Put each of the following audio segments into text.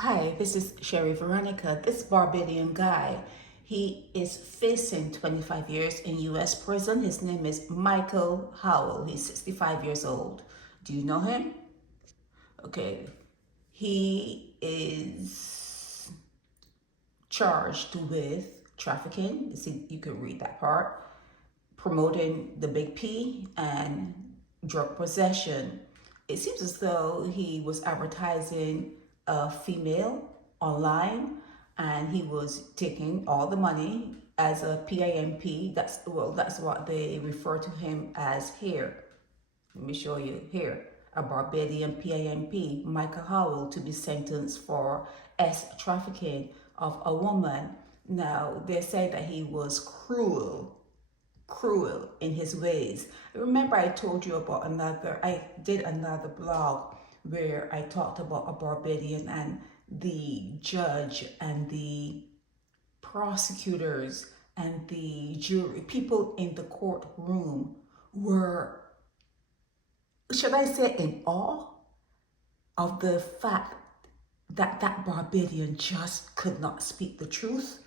Hi, this is Sherry Veronica. This Barbadian guy, he is facing 25 years in U.S. prison. His name is Michael Howell. He's 65 years old. Do you know him? Okay. He is charged with trafficking. See, you can read that part. Promoting the big P and drug possession. It seems as though he was advertising a female online and he was taking all the money as a PIMP. That's what they refer to him as here. Let me show you here. A Barbadian PIMP, Michael Howell, to be sentenced for trafficking of a woman. Now, they say that he was cruel in his ways. Remember I told you about I did another blog where I talked about a Barbadian and the judge and the prosecutors and the jury, people in the courtroom were, should I say, in awe of the fact that that Barbadian just could not speak the truth.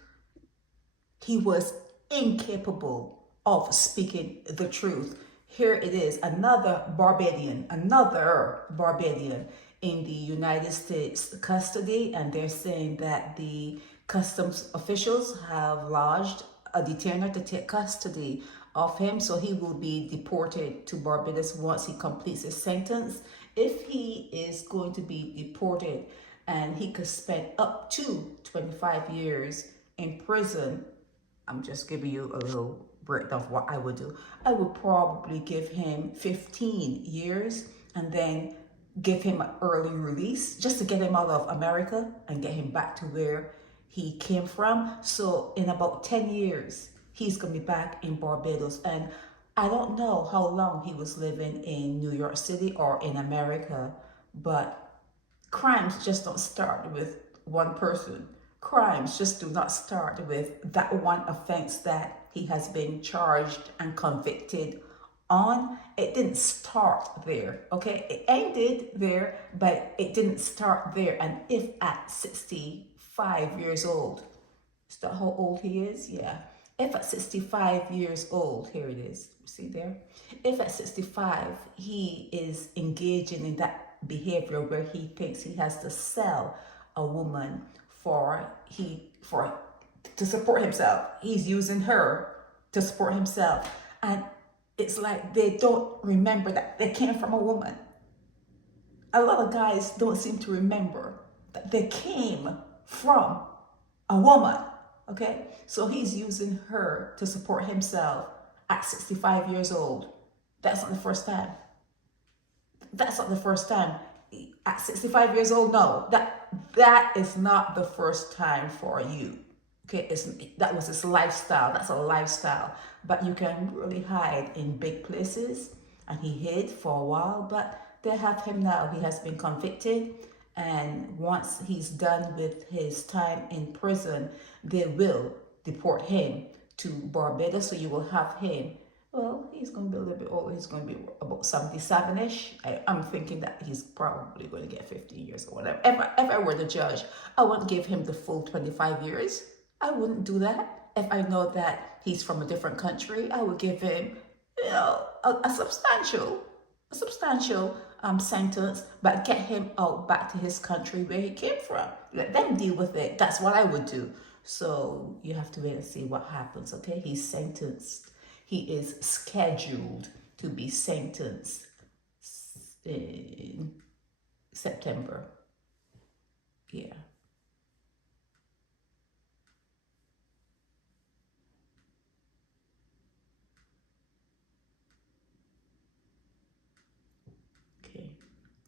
He was incapable of speaking the truth. Here it is, another Barbadian in the United States custody, and they're saying that the customs officials have lodged a detainer to take custody of him, so he will be deported to Barbados once he completes his sentence. If he is going to be deported, and he could spend up to 25 years in prison, I'm just giving you a little breakdown of what I would do. I would probably give him 15 years and then give him an early release just to get him out of America and get him back to where he came from. So in about 10 years, he's going to be back in Barbados. And I don't know how long he was living in New York City or in America, but crimes just don't start with one person. Crimes just do not start with that one offense that he has been charged and convicted on. It didn't start there, okay? It ended there, but it didn't start there. And if at 65 years old, is that how old he is? Yeah. If at 65 years old, here it is, see there? If at 65, he is engaging in that behavior where he thinks he has to sell a woman to support himself. He's using her to support himself. And it's like they don't remember that they came from a woman. A lot of guys don't seem to remember that they came from a woman. Okay? So he's using her to support himself at 65 years old. That's not the first time. That's not the first time. At 65 years old, no, that is not the first time for you. Okay, that was his lifestyle. That's a lifestyle. But you can really hide in big places, and he hid for a while, but they have him now. He has been convicted, and once he's done with his time in prison, they will deport him to Barbados. So you will have him. Well, he's going to be a little bit older. He's going to be about 77-ish. I'm thinking that he's probably going to get 15 years or whatever. If I were the judge, I wouldn't give him the full 25 years. I wouldn't do that. If I know that he's from a different country, I would give him, a substantial sentence, but get him out back to his country where he came from. Let them deal with it. That's what I would do. So you have to wait and see what happens, okay? He's sentenced. He is scheduled to be sentenced in September. Yeah. Okay.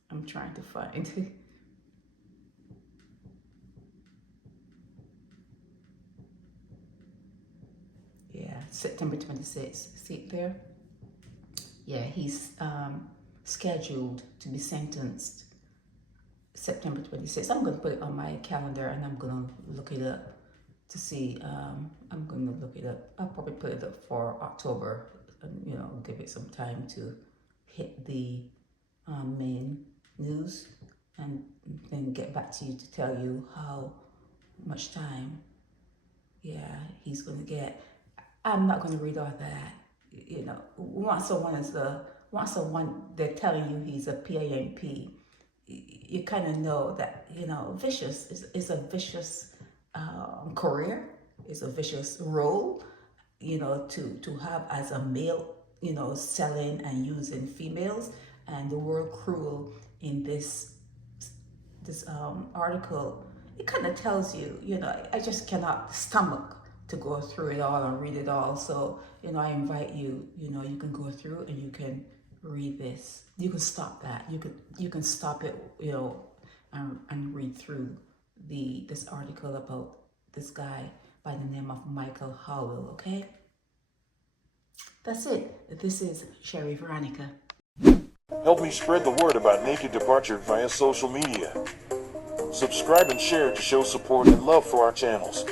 I'm trying to find. Yeah, September 26th. See it there? Yeah, he's scheduled to be sentenced September 26th. I'm going to put it on my calendar and I'm going to look it up to see. I'm going to look it up. I'll probably put it up for October, and, give it some time to hit the main news. and then get back to you to tell you how much time, yeah, he's going to get. I'm not going to read all that. You know, once someone they're telling you he's a PAMP, you kind of know that, you know, vicious is a vicious career, is a vicious role, you know, to have as a male, you know, selling and using females. And the word cruel in this article, it kind of tells you, you know, I just cannot stomach to go through it all and read it all. So, you know, I invite you, you know, you can go through and you can read this. You can stop that. You can stop it, you know, and read through this article about this guy by the name of Michael Howell, okay? That's it. This is Sherry Veronica. Help me spread the word about Naked Departure via social media. Subscribe and share to show support and love for our channels.